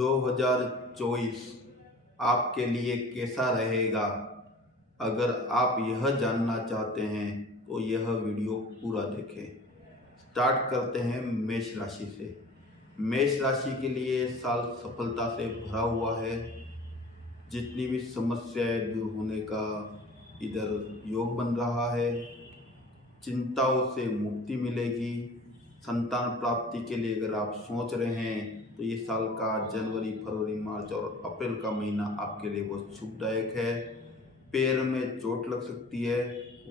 2024 आपके लिए कैसा रहेगा? अगर आप यह जानना चाहते हैं तो यह वीडियो पूरा देखें। स्टार्ट करते हैं मेष राशि से। मेष राशि के लिए साल सफलता से भरा हुआ है। जितनी भी समस्याएं दूर होने का इधर योग बन रहा है। चिंताओं से मुक्ति मिलेगी। संतान प्राप्ति के लिए अगर आप सोच रहे हैं तो ये साल का जनवरी, फरवरी, मार्च और अप्रैल का महीना आपके लिए बहुत शुभदायक है। पैर में चोट लग सकती है,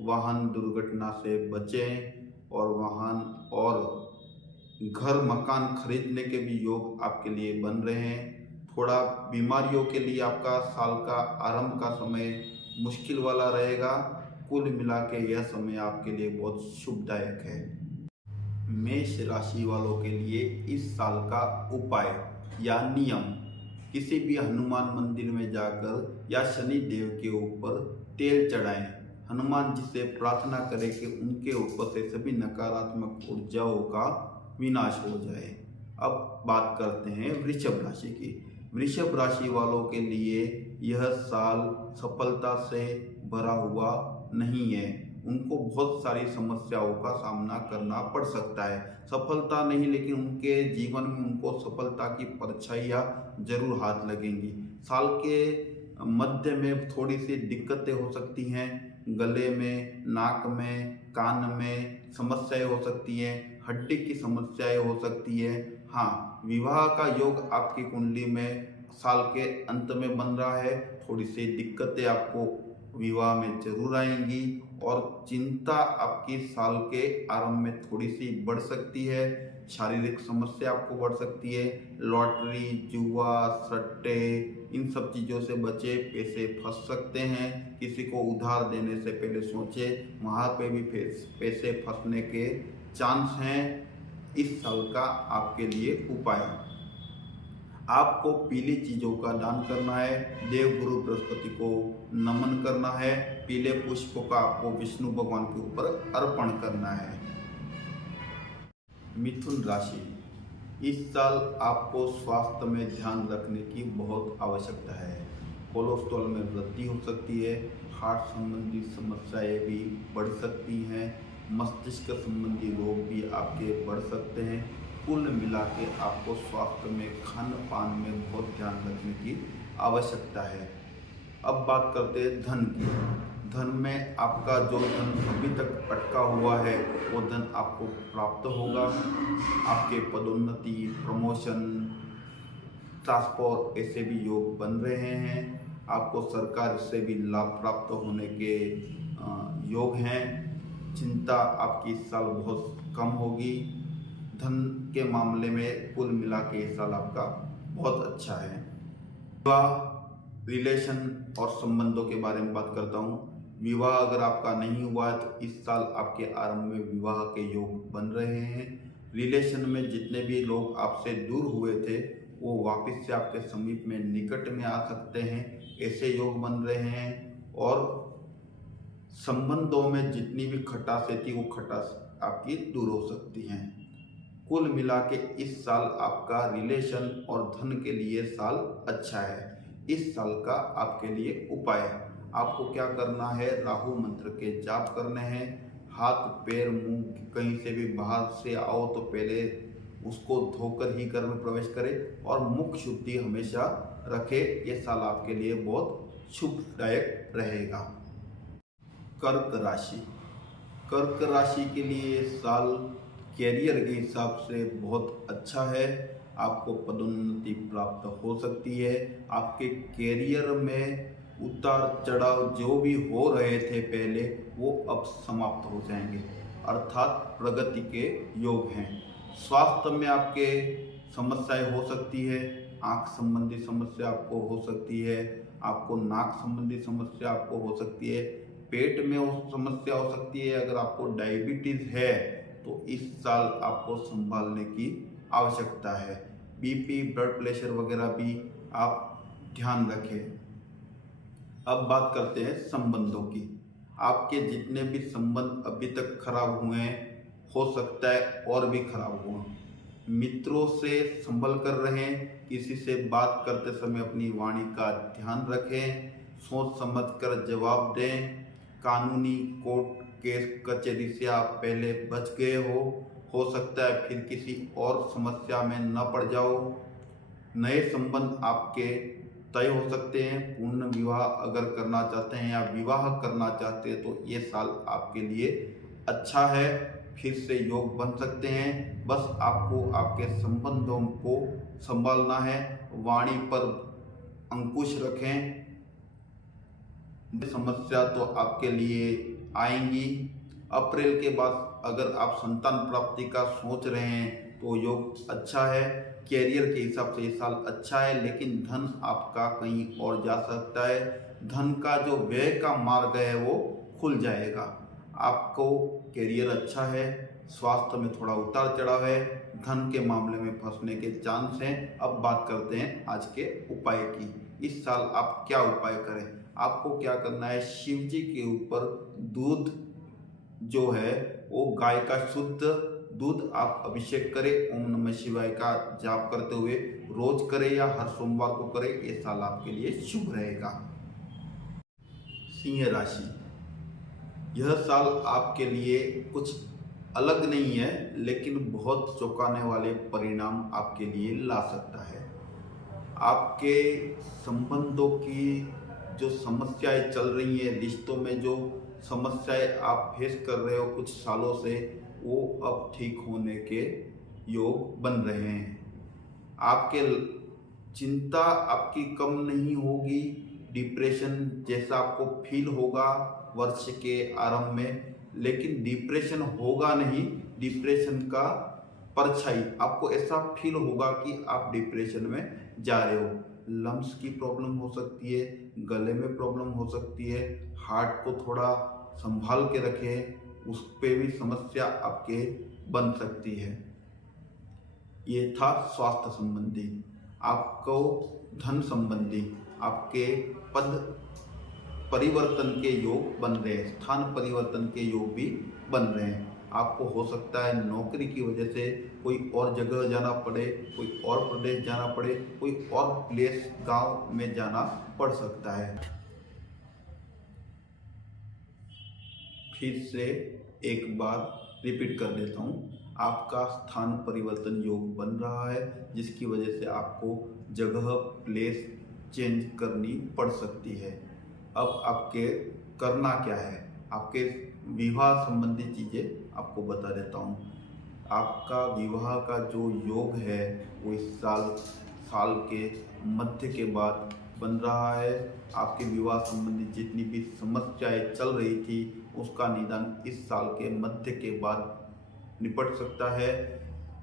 वाहन दुर्घटना से बचें। और वाहन और घर मकान खरीदने के भी योग आपके लिए बन रहे हैं। थोड़ा बीमारियों के लिए आपका साल का आरंभ का समय मुश्किल वाला रहेगा। कुल मिला के यह समय आपके लिए बहुत शुभदायक है। मेष राशि वालों के लिए इस साल का उपाय या नियम, किसी भी हनुमान मंदिर में जाकर या शनि देव के ऊपर तेल चढ़ाएं। हनुमान जी से प्रार्थना करें कि उनके ऊपर से सभी नकारात्मक ऊर्जाओं का विनाश हो जाए। अब बात करते हैं वृषभ राशि की। वृषभ राशि वालों के लिए यह साल सफलता से भरा हुआ नहीं है। उनको बहुत सारी समस्याओं का सामना करना पड़ सकता है। सफलता नहीं, लेकिन उनके जीवन में उनको सफलता की परछाइयाँ जरूर हाथ लगेंगी। साल के मध्य में थोड़ी सी दिक्कतें हो सकती हैं। गले में, नाक में, कान में समस्याएं हो सकती हैं। हड्डी की समस्याएं हो सकती है। हाँ, विवाह का योग आपकी कुंडली में साल के अंत में बन रहा है। थोड़ी सी दिक्कतें आपको विवाह में जरूर आएंगी और चिंता आपकी साल के आरंभ में थोड़ी सी बढ़ सकती है। शारीरिक समस्या आपको बढ़ सकती है। लॉटरी, जुआ, सट्टे, इन सब चीज़ों से बचे। पैसे फंस सकते हैं। किसी को उधार देने से पहले सोचे, वहाँ पे भी पैसे फंसने के चांस हैं। इस साल का आपके लिए उपाय, आपको पीली चीज़ों का दान करना है। देवगुरु बृहस्पति को नमन करना है। पीले पुष्पों का आपको विष्णु भगवान के ऊपर अर्पण करना है। मिथुन राशि, इस साल आपको स्वास्थ्य में ध्यान रखने की बहुत आवश्यकता है। कोलेस्ट्रॉल में वृद्धि हो सकती है। हार्ट संबंधी समस्याएं भी बढ़ सकती हैं। मस्तिष्क संबंधी रोग भी आपके बढ़ सकते हैं। कुल मिला के आपको स्वास्थ्य में, खान पान में बहुत ध्यान रखने की आवश्यकता है। अब बात करते हैं धन की। धन में आपका जो धन अभी तक अटका हुआ है वो धन आपको प्राप्त होगा। आपके पदोन्नति, प्रमोशन, ट्रांसफर ऐसे भी योग बन रहे हैं। आपको सरकार से भी लाभ प्राप्त होने के योग हैं। चिंता आपकी इस साल बहुत कम होगी। धन के मामले में कुल मिला के इस साल आपका बहुत अच्छा है। विवाह, रिलेशन और संबंधों के बारे में बात करता हूँ। विवाह अगर आपका नहीं हुआ है तो इस साल आपके आरंभ में विवाह के योग बन रहे हैं। रिलेशन में जितने भी लोग आपसे दूर हुए थे वो वापस से आपके समीप में, निकट में आ सकते हैं। ऐसे योग बन रहे हैं। और संबंधों में जितनी भी खटासें थी वो खटास आपकी दूर हो सकती हैं। कुल मिला के इस साल आपका रिलेशन और धन के लिए साल अच्छा है। इस साल का आपके लिए उपाय, आपको क्या करना है, राहु मंत्र के जाप करने हैं। हाथ, पैर, मुंह कहीं से भी बाहर से आओ तो पहले उसको धोकर ही घर में प्रवेश करें और मुख शुद्धि हमेशा रखें। ये साल आपके लिए बहुत शुभदायक रहेगा। कर्क राशि, कर्क राशि के लिए साल कैरियर के हिसाब से बहुत अच्छा है। आपको पदोन्नति प्राप्त हो सकती है। आपके कैरियर में उतार चढ़ाव जो भी हो रहे थे पहले वो अब समाप्त हो जाएंगे, अर्थात प्रगति के योग हैं। स्वास्थ्य में आपके समस्याएं हो सकती है। आँख संबंधी समस्या आपको हो सकती है। आपको नाक संबंधी समस्या आपको हो सकती है। पेट में समस्या हो सकती है। अगर आपको डायबिटीज़ है तो इस साल आपको संभालने की आवश्यकता है। बीपी, ब्लड प्रेशर वगैरह भी आप ध्यान रखें। अब बात करते हैं संबंधों की। आपके जितने भी संबंध अभी तक खराब हुए हैं, हो सकता है और भी खराब हुए। मित्रों से संभल कर रहें, किसी से बात करते समय अपनी वाणी का ध्यान रखें, सोच समझकर जवाब दें। कानूनी कोर्ट केस कचहरी से आप पहले बच गए हो सकता है फिर किसी और समस्या में न पड़ जाओ। नए संबंध आपके तय हो सकते हैं। पूर्ण विवाह अगर करना चाहते हैं या विवाह करना चाहते हैं तो ये साल आपके लिए अच्छा है, फिर से योग बन सकते हैं। बस आपको आपके संबंधों को संभालना है, वाणी पर अंकुश रखें। समस्या तो आपके लिए आएंगी। अप्रैल के बाद अगर आप संतान प्राप्ति का सोच रहे हैं तो योग अच्छा है। कैरियर के हिसाब से ये साल अच्छा है, लेकिन धन आपका कहीं और जा सकता है। धन का जो व्यय का मार्ग है वो खुल जाएगा। आपको कैरियर अच्छा है, स्वास्थ्य में थोड़ा उतार चढ़ाव है, धन के मामले में फंसने के चांस हैं। अब बात करते हैं आज के उपाय की। इस साल आप क्या उपाय करें? आपको क्या करना है, शिव जी के ऊपर दूध जो है वो गाय का शुद्ध दूध आप अभिषेक करें। ओम नमः शिवाय का जाप करते हुए रोज करें या हर सोमवार को करें। ये साल आपके लिए शुभ रहेगा। सिंह राशि, यह साल आपके लिए कुछ अलग नहीं है, लेकिन बहुत चौंकाने वाले परिणाम आपके लिए ला सकता है। आपके संबंधों की जो समस्याएं चल रही हैं, रिश्तों में जो समस्याएं आप फेस कर रहे हो कुछ सालों से, वो अब ठीक होने के योग बन रहे हैं। आपके चिंता आपकी कम नहीं होगी। डिप्रेशन जैसा आपको फील होगा वर्ष के आरंभ में, लेकिन डिप्रेशन होगा नहीं। डिप्रेशन का परछाई आपको ऐसा फील होगा कि आप डिप्रेशन में जा रहे हो। लम्स की प्रॉब्लम हो सकती है, गले में प्रॉब्लम हो सकती है। हार्ट को थोड़ा संभाल के रखें, उस पे भी समस्या आपके बन सकती है। ये था स्वास्थ्य संबंधी। आपको धन संबंधी आपके पद परिवर्तन के योग बन रहे हैं, स्थान परिवर्तन के योग भी बन रहे हैं। आपको हो सकता है नौकरी की वजह से कोई और जगह जाना पड़े, कोई और प्रदेश जाना पड़े, कोई और प्लेस गांव में जाना पड़ सकता है। फिर से एक बार रिपीट कर देता हूँ, आपका स्थान परिवर्तन योग बन रहा है, जिसकी वजह से आपको जगह प्लेस चेंज करनी पड़ सकती है। अब आपके करना क्या है, आपके विवाह संबंधी चीज़ें आपको बता देता हूँ। आपका विवाह का जो योग है वो इस साल के मध्य के बाद बन रहा है। आपके विवाह संबंधी जितनी भी समस्याएं चल रही थी उसका निदान इस साल के मध्य के बाद निपट सकता है।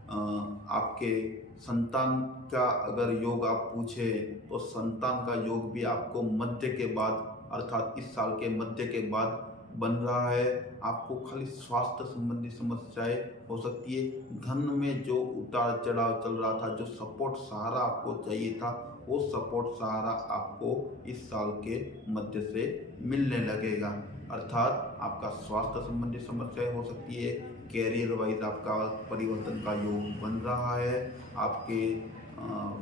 आपके संतान का अगर योग आप पूछें तो संतान का योग भी आपको मध्य के बाद अर्थात इस साल के मध्य के बाद बन रहा है। आपको खाली स्वास्थ्य संबंधी समस्याएं हो सकती है। धन में जो उतार चढ़ाव चल रहा था, जो सपोर्ट सहारा आपको चाहिए था, वो सपोर्ट सहारा आपको इस साल के मध्य से मिलने लगेगा। अर्थात आपका स्वास्थ्य संबंधी समस्याएं हो सकती है। कैरियर वाइज आपका परिवर्तन का योग बन रहा है। आपके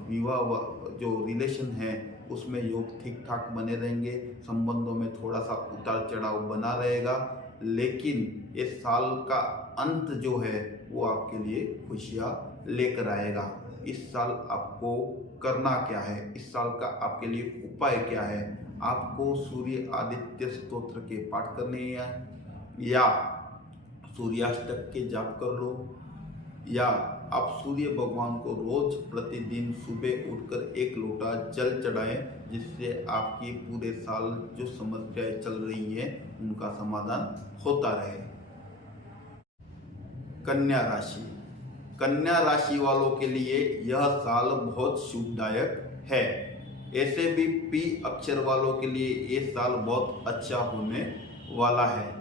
विवाह जो रिलेशन है उसमें योग ठीक ठाक बने रहेंगे। संबंधों में थोड़ा सा उतार चढ़ाव बना रहेगा, लेकिन इस साल का अंत जो है वो आपके लिए खुशियाँ लेकर आएगा। इस साल आपको करना क्या है, इस साल का आपके लिए उपाय क्या है? आपको सूर्य आदित्य स्तोत्र के पाठ करने हैं, या सूर्याष्टक के जाप कर लो, या आप सूर्य भगवान को रोज प्रतिदिन सुबह उठकर एक लोटा जल चढ़ाएं, जिससे आपकी पूरे साल जो समस्याएं चल रही हैं उनका समाधान होता रहे। कन्या राशि, कन्या राशि वालों के लिए यह साल बहुत शुभदायक है। ऐसे भी पी अक्षर वालों के लिए ये साल बहुत अच्छा होने वाला है।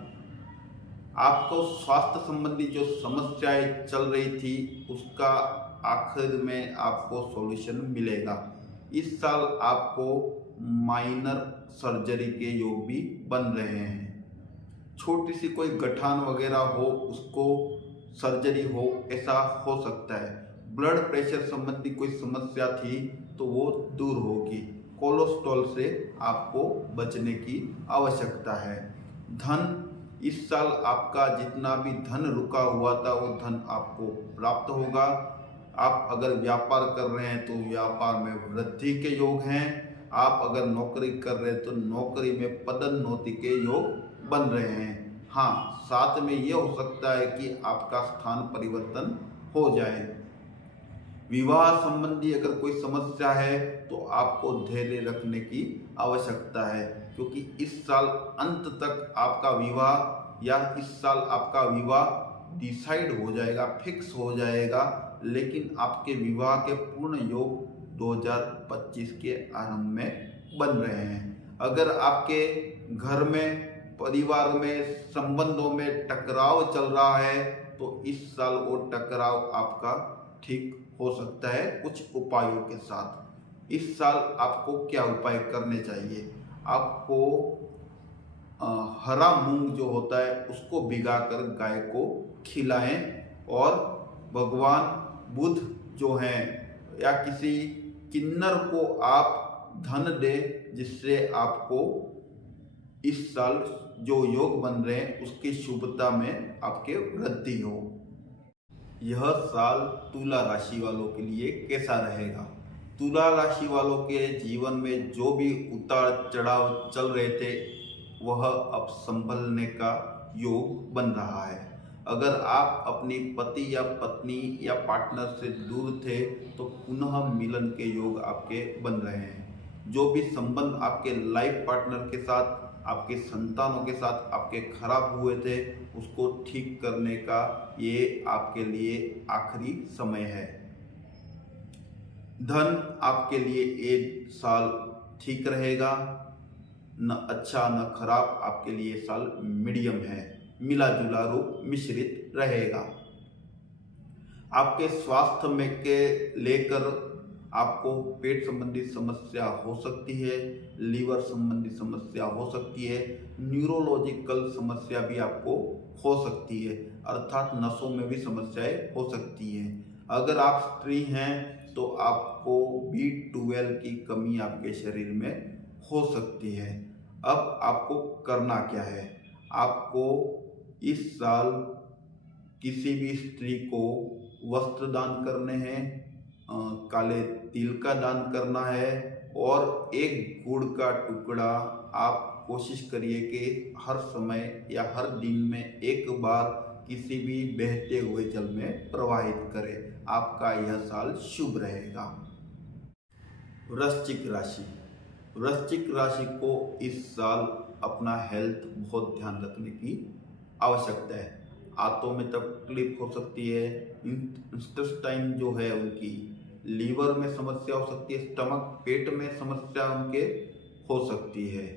आपको स्वास्थ्य संबंधी जो समस्याएं चल रही थी उसका आखिर में आपको सॉल्यूशन मिलेगा। इस साल आपको माइनर सर्जरी के योग भी बन रहे हैं। छोटी सी कोई गठान वगैरह हो, उसको सर्जरी हो, ऐसा हो सकता है। ब्लड प्रेशर संबंधी कोई समस्या थी तो वो दूर होगी। कोलेस्ट्रॉल से आपको बचने की आवश्यकता है। धन, इस साल आपका जितना भी धन रुका हुआ था वो धन आपको प्राप्त होगा। आप अगर व्यापार कर रहे हैं तो व्यापार में वृद्धि के योग हैं। आप अगर नौकरी कर रहे हैं तो नौकरी में पदोन्नति के योग बन रहे हैं। हाँ, साथ में ये हो सकता है कि आपका स्थान परिवर्तन हो जाए। विवाह संबंधी अगर कोई समस्या है तो आपको धैर्य रखने की आवश्यकता है, क्योंकि इस साल अंत तक आपका विवाह या इस साल आपका विवाह डिसाइड हो जाएगा, फिक्स हो जाएगा। लेकिन आपके विवाह के पूर्ण योग 2025 के आरंभ में बन रहे हैं। अगर आपके घर में, परिवार में, संबंधों में टकराव चल रहा है तो इस साल वो टकराव आपका ठीक हो सकता है कुछ उपायों के साथ। इस साल आपको क्या उपाय करने चाहिए? आपको हरा मूंग जो होता है उसको भिगाकर गाय को खिलाएं और भगवान बुध जो हैं या किसी किन्नर को आप धन दें, जिससे आपको इस साल जो योग बन रहे हैं उसकी शुभता में आपके वृद्धि हो। यह साल तुला राशि वालों के लिए कैसा रहेगा? तुला राशि वालों के जीवन में जो भी उतार चढ़ाव चल रहे थे वह अब संभलने का योग बन रहा है। अगर आप अपनी पति या पत्नी या पार्टनर से दूर थे तो पुनः मिलन के योग आपके बन रहे हैं। जो भी संबंध आपके लाइफ पार्टनर के साथ, आपके संतानों के साथ आपके खराब हुए थे उसको ठीक करने का ये आपके लिए आखिरी समय है। धन आपके लिए एक साल ठीक रहेगा, न अच्छा न खराब, आपके लिए साल मीडियम है, मिला जुला रूप मिश्रित रहेगा। आपके स्वास्थ्य में के लेकर आपको पेट संबंधी समस्या हो सकती है, लीवर संबंधी समस्या हो सकती है, न्यूरोलॉजिकल समस्या भी आपको हो सकती है, अर्थात नसों में भी समस्याएं हो सकती हैं। अगर आप स्त्री हैं तो आपको B12 की कमी आपके शरीर में हो सकती है। अब आपको करना क्या है? आपको इस साल किसी भी स्त्री को वस्त्र दान करने हैं, काले तिल का दान करना है और एक गुड़ का टुकड़ा आप कोशिश करिए कि हर समय या हर दिन में एक बार किसी भी बहते हुए जल में प्रवाहित करें। आपका यह साल शुभ रहेगा। वृश्चिक राशि, वृश्चिक राशि को इस साल अपना हेल्थ बहुत ध्यान रखने की आवश्यकता है। आंतों में तकलीफ हो सकती है, इंटेस्टाइन जो है उनकी, लीवर में समस्या हो सकती है, स्टमक पेट में समस्या उनके हो सकती है।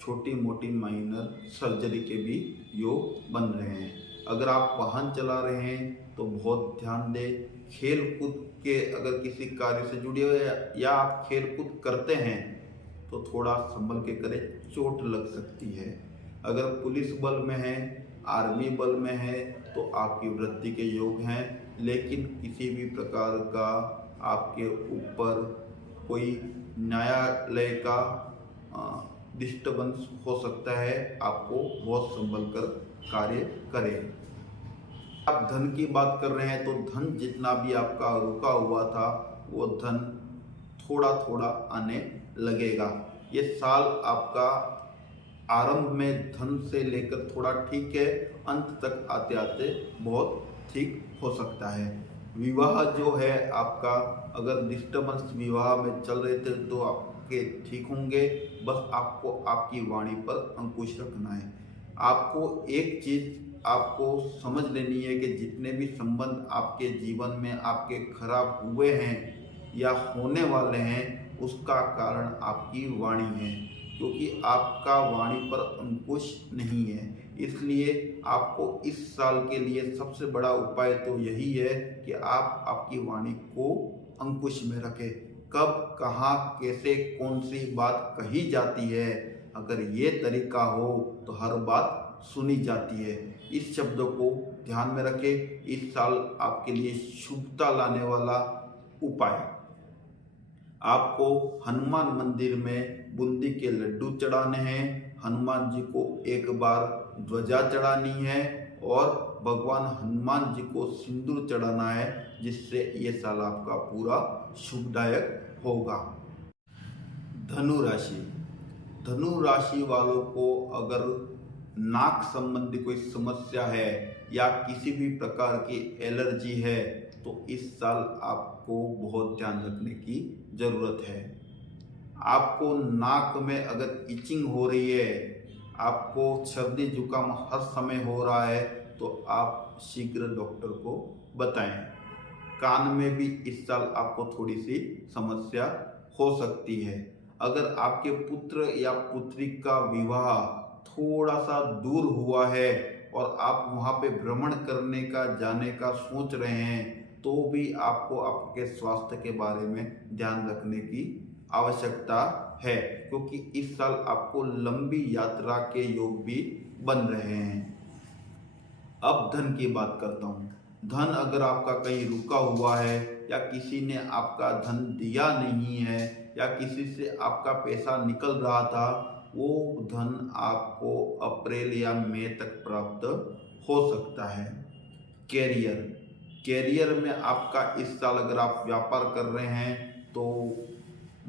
छोटी मोटी माइनर सर्जरी के भी योग बन रहे हैं। अगर आप वाहन चला रहे हैं तो बहुत ध्यान दें। खेल कूद के अगर किसी कार्य से जुड़े हुए या आप खेल कूद करते हैं तो थोड़ा संभल के करें, चोट लग सकती है। अगर पुलिस बल में है, आर्मी बल में है तो आपकी वृद्धि के योग हैं, लेकिन किसी भी प्रकार का आपके ऊपर कोई न्यायालय का डिस्टर्बेंस हो सकता है। आपको बहुत संभल कर कार्य करें। आप धन की बात कर रहे हैं तो धन जितना भी आपका रुका हुआ था वो धन थोड़ा थोड़ा आने लगेगा। ये साल आपका आरंभ में धन से लेकर थोड़ा ठीक है, अंत तक आते आते बहुत ठीक हो सकता है। विवाह जो है आपका, अगर डिस्टर्बेंस विवाह में चल रहे थे तो आपके ठीक होंगे। बस आपको आपकी वाणी पर अंकुश रखना है। आपको एक चीज़ आपको समझ लेनी है कि जितने भी संबंध आपके जीवन में आपके खराब हुए हैं या होने वाले हैं उसका कारण आपकी वाणी है, क्योंकि आपका वाणी पर अंकुश नहीं है। इसलिए आपको इस साल के लिए सबसे बड़ा उपाय तो यही है कि आप आपकी वाणी को अंकुश में रखें। कब, कहाँ, कैसे, कौन सी बात कही जाती है, अगर ये तरीका हो तो हर बात सुनी जाती है। इस शब्द को ध्यान में रखें। इस साल आपके लिए शुभता लाने वाला उपाय, आपको हनुमान मंदिर में बूंदी के लड्डू चढ़ाने हैं, हनुमान जी को एक बार ध्वजा चढ़ानी है और भगवान हनुमान जी को सिंदूर चढ़ाना है, जिससे ये साल आपका पूरा शुभदायक होगा। धनु राशि, धनु राशि वालों को अगर नाक संबंधी कोई समस्या है या किसी भी प्रकार की एलर्जी है तो इस साल आपको बहुत ध्यान रखने की ज़रूरत है। आपको नाक में अगर इचिंग हो रही है, आपको सर्दी जुकाम हर समय हो रहा है तो आप शीघ्र डॉक्टर को बताएं। कान में भी इस साल आपको थोड़ी सी समस्या हो सकती है। अगर आपके पुत्र या पुत्री का विवाह थोड़ा सा दूर हुआ है और आप वहाँ पे भ्रमण करने का जाने का सोच रहे हैं तो भी आपको आपके स्वास्थ्य के बारे में ध्यान रखने की आवश्यकता है, क्योंकि इस साल आपको लंबी यात्रा के योग भी बन रहे हैं। अब धन की बात करता हूँ। धन अगर आपका कहीं रुका हुआ है या किसी ने आपका धन दिया नहीं है या किसी से आपका पैसा निकल रहा था, वो धन आपको अप्रैल या मई तक प्राप्त हो सकता है। कैरियर में आपका इस साल अगर आप व्यापार कर रहे हैं तो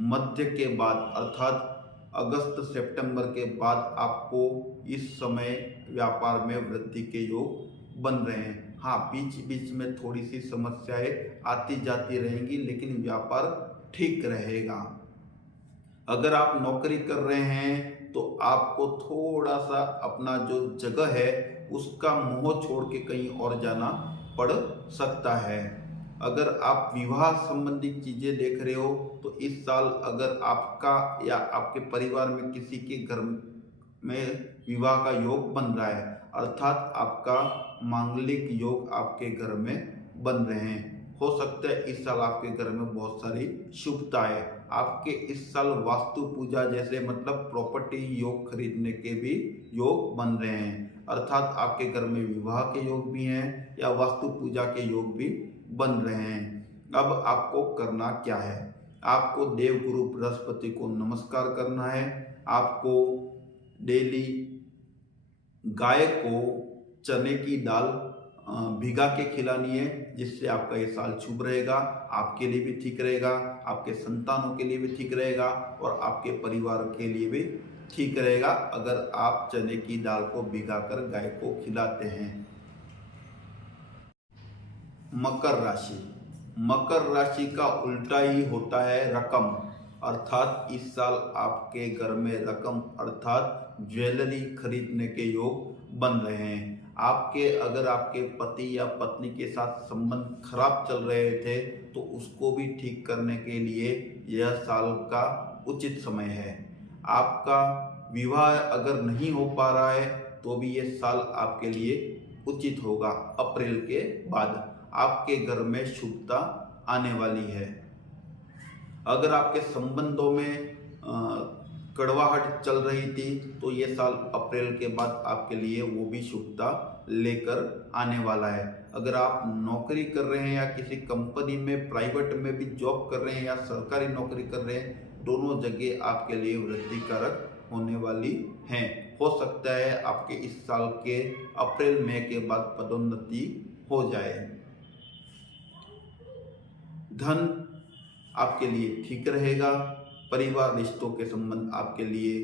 मध्य के बाद अर्थात अगस्त सितंबर के बाद आपको इस समय व्यापार में वृद्धि के योग बन रहे हैं। हाँ, बीच बीच में थोड़ी सी समस्याएं आती जाती रहेंगी, लेकिन व्यापार ठीक रहेगा। अगर आप नौकरी कर रहे हैं तो आपको थोड़ा सा अपना जो जगह है उसका मोह छोड़ के कहीं और जाना पड़ सकता है। अगर आप विवाह संबंधी चीज़ें देख रहे हो तो इस साल अगर आपका या आपके परिवार में किसी के घर में विवाह का योग बन रहा है, अर्थात आपका मांगलिक योग आपके घर में बन रहे हैं, हो सकता है इस साल आपके घर में बहुत सारी शुभताएं। आपके इस साल वास्तु पूजा जैसे मतलब प्रॉपर्टी योग खरीदने के भी योग बन रहे हैं, अर्थात आपके घर में विवाह के योग भी हैं या वास्तु पूजा के योग भी बन रहे हैं। अब आपको करना क्या है? आपको देवगुरु बृहस्पति को नमस्कार करना है। आपको डेली गाय को चने की दाल भिगा के खिलानी है, जिससे आपका ये साल शुभ रहेगा, आपके लिए भी ठीक रहेगा, आपके संतानों के लिए भी ठीक रहेगा और आपके परिवार के लिए भी ठीक रहेगा अगर आप चने की दाल को भिगाकर गाय को खिलाते हैं। मकर राशि, मकर राशि का उल्टा ही होता है रकम, अर्थात इस साल आपके घर में रकम अर्थात ज्वेलरी खरीदने के योग बन रहे हैं। अगर आपके पति या पत्नी के साथ संबंध खराब चल रहे थे तो उसको भी ठीक करने के लिए यह साल का उचित समय है। आपका विवाह अगर नहीं हो पा रहा है तो भी यह साल आपके लिए उचित होगा। अप्रैल के बाद आपके घर में शुभता आने वाली है। अगर आपके संबंधों में कड़वाहट चल रही थी तो ये साल अप्रैल के बाद आपके लिए वो भी शुभता लेकर आने वाला है। अगर आप नौकरी कर रहे हैं या किसी कंपनी में प्राइवेट में भी जॉब कर रहे हैं या सरकारी नौकरी कर रहे हैं, दोनों जगह आपके लिए वृद्धि कारक होने वाली हैं। हो सकता है आपके इस साल के अप्रैल मई के बाद पदोन्नति हो जाए। धन आपके लिए ठीक रहेगा। परिवार रिश्तों के संबंध आपके लिए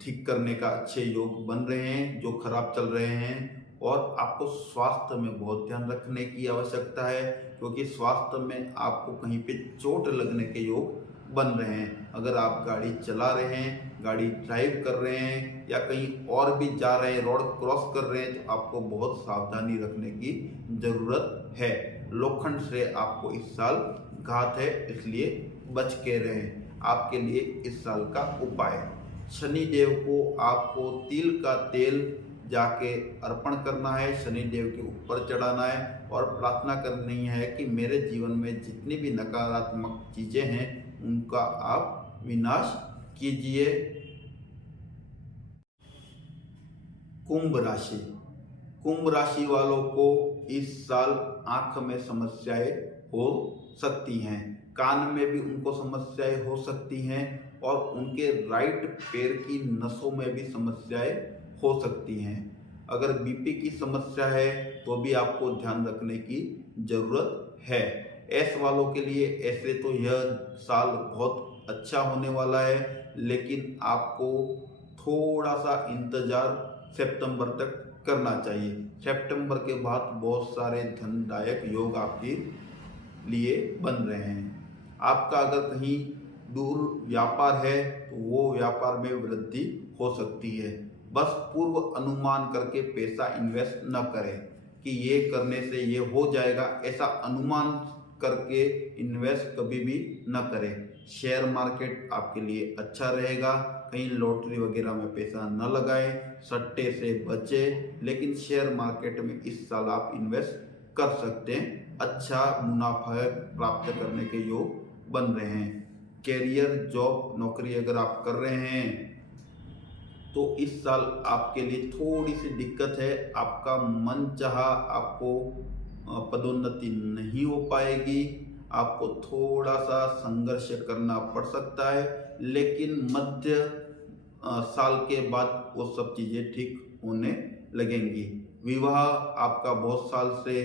ठीक करने का अच्छे योग बन रहे हैं जो खराब चल रहे हैं। और आपको स्वास्थ्य में बहुत ध्यान रखने की आवश्यकता है, क्योंकि स्वास्थ्य में आपको कहीं पे चोट लगने के योग बन रहे हैं। अगर आप गाड़ी चला रहे हैं, गाड़ी ड्राइव कर रहे हैं या कहीं और भी जा रहे हैं, रोड क्रॉस कर रहे हैं, तो आपको बहुत सावधानी रखने की ज़रूरत है। लोखंड से आपको इस साल घात है, इसलिए बच के रहें। आपके लिए इस साल का उपाय, शनि देव को आपको तिल का तेल जाके अर्पण करना है, शनि देव के ऊपर चढ़ाना है और प्रार्थना करनी है कि मेरे जीवन में जितनी भी नकारात्मक चीज़ें हैं उनका आप विनाश कीजिए। कुंभ राशि। कुंभ राशि वालों को इस साल आंख में समस्याएं हो सकती हैं, कान में भी उनको समस्याएं हो सकती हैं और उनके राइट पैर की नसों में भी समस्याएं हो सकती हैं। अगर बीपी की समस्या है तो भी आपको ध्यान रखने की जरूरत है। एस वालों के लिए ऐसे तो यह साल बहुत अच्छा होने वाला है, लेकिन आपको थोड़ा सा इंतजार सितंबर तक करना चाहिए। सितंबर के बाद बहुत सारे धनदायक योग आपके लिए बन रहे हैं। आपका अगर कहीं दूर व्यापार है तो वो व्यापार में वृद्धि हो सकती है। बस पूर्व अनुमान करके पैसा इन्वेस्ट न करें कि ये करने से ये हो जाएगा, ऐसा अनुमान करके इन्वेस्ट कभी भी न करें। शेयर मार्केट आपके लिए अच्छा रहेगा, कहीं लॉटरी वगैरह में पैसा न लगाएं, सट्टे से बचें, लेकिन शेयर मार्केट में इस साल आप इन्वेस्ट कर सकते हैं। अच्छा मुनाफा प्राप्त करने के योग बन रहे हैं। कैरियर, जॉब, नौकरी अगर आप कर रहे हैं तो इस साल आपके लिए थोड़ी सी दिक्कत है। आपका मन चाहा आपको पदोन्नति नहीं हो पाएगी, आपको थोड़ा सा संघर्ष करना पड़ सकता है, लेकिन मध्य साल के बाद वो सब चीज़ें ठीक होने लगेंगी। विवाह, आपका बहुत साल से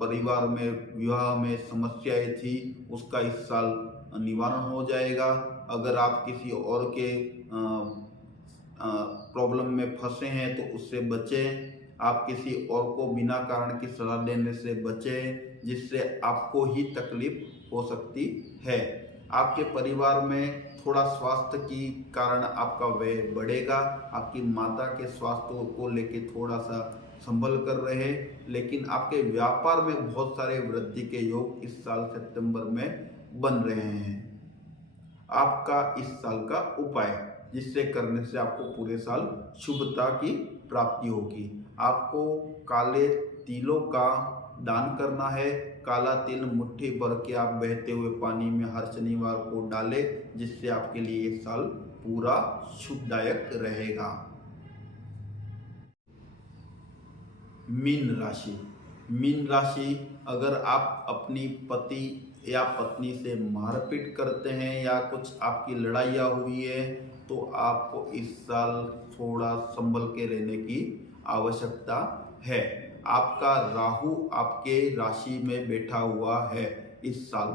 परिवार में विवाह में समस्याएं थी, उसका इस साल निवारण हो जाएगा। अगर आप किसी और के प्रॉब्लम में फंसे हैं तो उससे बचें। आप किसी और को बिना कारण की सलाह देने से बचें, जिससे आपको ही तकलीफ हो सकती है। आपके परिवार में थोड़ा स्वास्थ्य की कारण आपका व्यय बढ़ेगा। आपकी माता के स्वास्थ्य को लेके थोड़ा सा संभल कर रहे, लेकिन आपके व्यापार में बहुत सारे वृद्धि के योग इस साल सितंबर में बन रहे हैं। आपका इस साल का उपाय जिससे करने से आपको पूरे साल शुभता की प्राप्ति होगी। आपको काले तिलों का दान करना है। काला तिल मुट्ठी भर के आप बहते हुए पानी में हर शनिवार को डालें, जिससे आपके लिए ये साल पूरा शुभदायक रहेगा। मीन राशि। मीन राशि, अगर आप अपनी पति या पत्नी से मारपीट करते हैं या कुछ आपकी लड़ाइयाँ हुई है तो आपको इस साल थोड़ा संभल के रहने की आवश्यकता है। आपका राहु आपके राशि में बैठा हुआ है। इस साल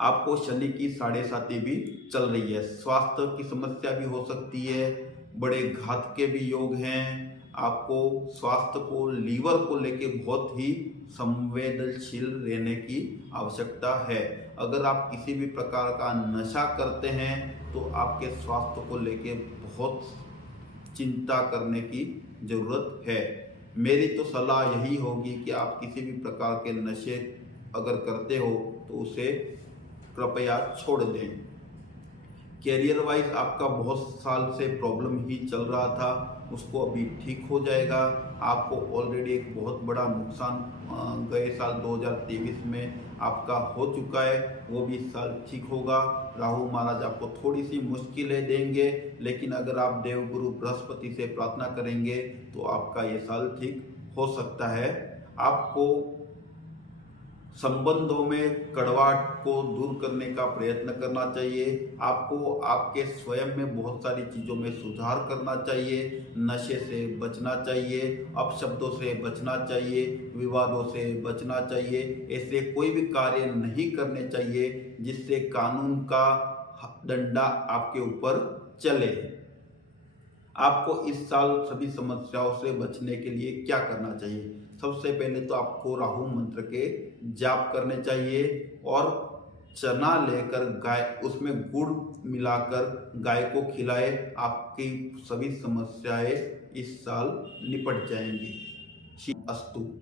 आपको शनि की 7.5 भी चल रही है। स्वास्थ्य की समस्या भी हो सकती है, बड़े घात के भी योग हैं। आपको स्वास्थ्य को, लीवर को लेके बहुत ही संवेदनशील रहने की आवश्यकता है। अगर आप किसी भी प्रकार का नशा करते हैं तो आपके स्वास्थ्य को लेके बहुत चिंता करने की जरूरत है। मेरी तो सलाह यही होगी कि आप किसी भी प्रकार के नशे अगर करते हो तो उसे कृपया छोड़ दें। कैरियर वाइज आपका बहुत साल से प्रॉब्लम ही चल रहा था, उसको अभी ठीक हो जाएगा। आपको ऑलरेडी एक बहुत बड़ा नुकसान गए साल 2023 में आपका हो चुका है, वो भी इस साल ठीक होगा। राहु महाराज आपको थोड़ी सी मुश्किलें देंगे, लेकिन अगर आप देवगुरु बृहस्पति से प्रार्थना करेंगे तो आपका ये साल ठीक हो सकता है। आपको संबंधों में कड़वाहट को दूर करने का प्रयत्न करना चाहिए। आपको आपके स्वयं में बहुत सारी चीज़ों में सुधार करना चाहिए। नशे से बचना चाहिए, अपशब्दों से बचना चाहिए, विवादों से बचना चाहिए। ऐसे कोई भी कार्य नहीं करने चाहिए जिससे कानून का डंडा आपके ऊपर चले। आपको इस साल सभी समस्याओं से बचने के लिए क्या करना चाहिए? सबसे पहले तो आपको राहु मंत्र के जाप करने चाहिए और चना लेकर गाय, उसमें गुड़ मिलाकर गाय को खिलाए। आपकी सभी समस्याएं इस साल निपट जाएंगी। अस्तु।